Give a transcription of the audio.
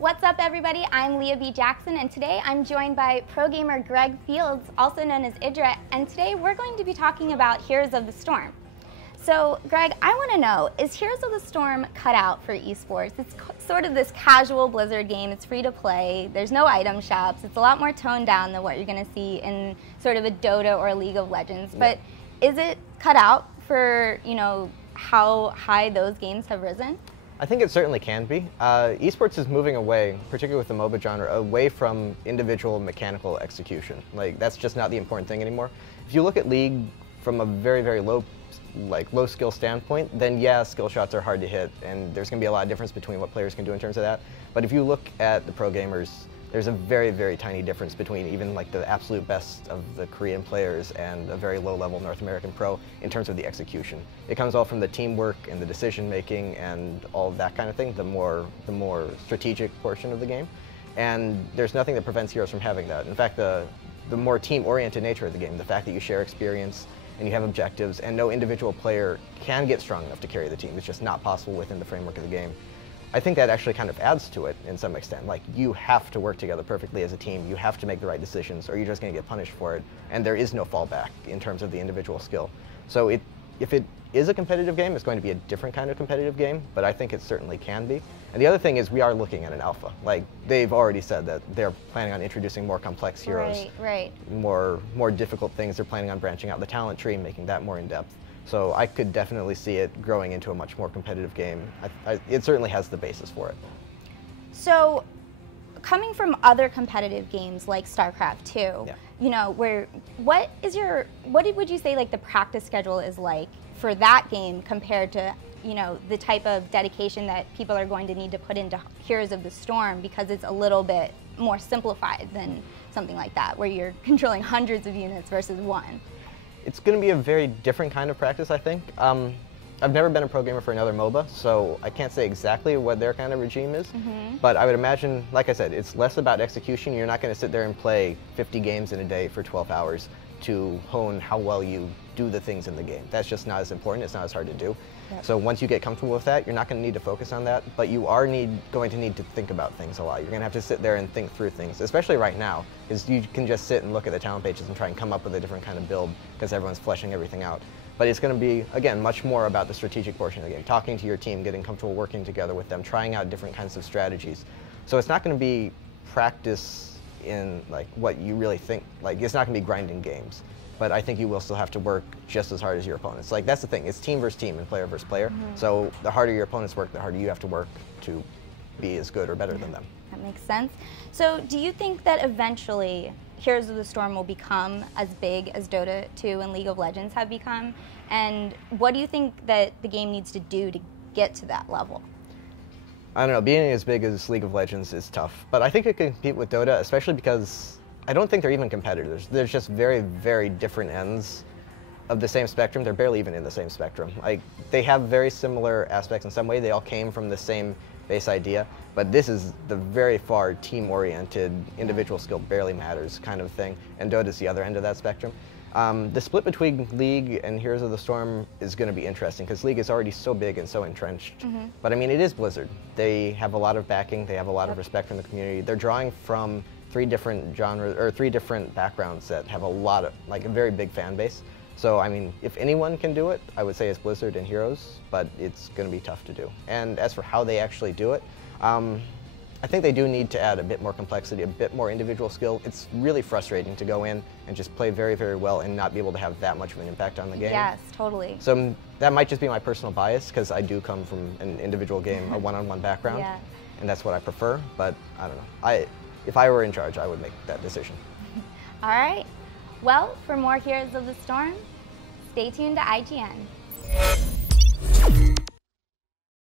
What's up, everybody? I'm Leah B. Jackson, and today I'm joined by pro gamer Greg Fields, also known as Idra, and today we're going to be talking about Heroes of the Storm. So, Greg, I want to know, is Heroes of the Storm cut out for esports? It's sort of this casual Blizzard game. It's free to play. There's no item shops. It's a lot more toned down than what you're going to see in sort of a Dota or a League of Legends. But is it cut out for, you know, how high those games have risen? I think it certainly can be. Esports is moving away, particularly with the MOBA genre, away from individual mechanical execution. Like, that's just not the important thing anymore. If you look at League from a very, very low skill standpoint, then yeah, skill shots are hard to hit, and there's going to be a lot of difference between what players can do in terms of that. But if you look at the pro gamers, there's a very, very tiny difference between even like the absolute best of the Korean players and a very low-level North American pro in terms of the execution. It comes all from the teamwork and the decision-making and all of that kind of thing, the more strategic portion of the game. And there's nothing that prevents Heroes from having that. In fact, the more team-oriented nature of the game, the fact that you share experience and you have objectives, and no individual player can get strong enough to carry the team. It's just not possible within the framework of the game. I think that actually kind of adds to it in some extent. Like, you have to work together perfectly as a team. You have to make the right decisions, or you're just going to get punished for it. And there is no fallback in terms of the individual skill. So if it is a competitive game, it's going to be a different kind of competitive game, but I think it certainly can be. And the other thing is we are looking at an alpha. Like, they've already said that they're planning on introducing more complex heroes, more difficult things. They're planning on branching out the talent tree, making that more in-depth. So I could definitely see it growing into a much more competitive game. It certainly has the basis for it. So, coming from other competitive games like StarCraft 2, you know, what would you say like the practice schedule is like for that game compared to, you know, the type of dedication that people are going to need to put into Heroes of the Storm, because it's a little bit more simplified than something like that where you're controlling hundreds of units versus one? It's going to be a very different kind of practice, I think. I've never been a pro gamer for another MOBA, so I can't say exactly what their kind of regime is. But I would imagine, like I said, it's less about execution. You're not going to sit there and play 50 games in a day for 12 hours to hone how well you do the things in the game. That's just not as important. It's not as hard to do. So once you get comfortable with that, you're not going to need to focus on that, but you are going to need to think about things a lot. You're going to have to sit there and think through things, especially right now, because you can just sit and look at the talent pages and try and come up with a different kind of build because everyone's fleshing everything out. But it's going to be, again, much more about the strategic portion of the game, talking to your team, getting comfortable working together with them, trying out different kinds of strategies. So it's not going to be practice in like what you really think, like it's not going to be grinding games. But I think you will still have to work just as hard as your opponents. Like, that's the thing, it's team versus team and player versus player. So the harder your opponents work, the harder you have to work to be as good or better than them. That makes sense. So do you think that eventually Heroes of the Storm will become as big as Dota 2 and League of Legends have become? And what do you think that the game needs to do to get to that level? I don't know, being as big as League of Legends is tough. But I think it can compete with Dota, especially because I don't think they're even competitors. There's just very, very different ends of the same spectrum. They're barely even in the same spectrum. Like, they have very similar aspects in some way. They all came from the same base idea, but this is the very far team-oriented, individual skill barely matters kind of thing, and Dota's the other end of that spectrum. The split between League and Heroes of the Storm is going to be interesting because League is already so big and so entrenched. But I mean, it is Blizzard. They have a lot of backing. They have a lot of respect from the community. They're drawing from three different genres, or three different backgrounds that have a lot of, like, a very big fan base. So, I mean, if anyone can do it, I would say it's Blizzard and Heroes, but it's going to be tough to do. And as for how they actually do it, I think they do need to add a bit more complexity, a bit more individual skill. It's really frustrating to go in and just play very, very well and not be able to have that much of an impact on the game. Yes, totally. So that might just be my personal bias, because I do come from an individual game, a one-on-one background, and that's what I prefer, but I don't know. If I were in charge, I would make that decision. All right. Well, for more Heroes of the Storm, stay tuned to IGN.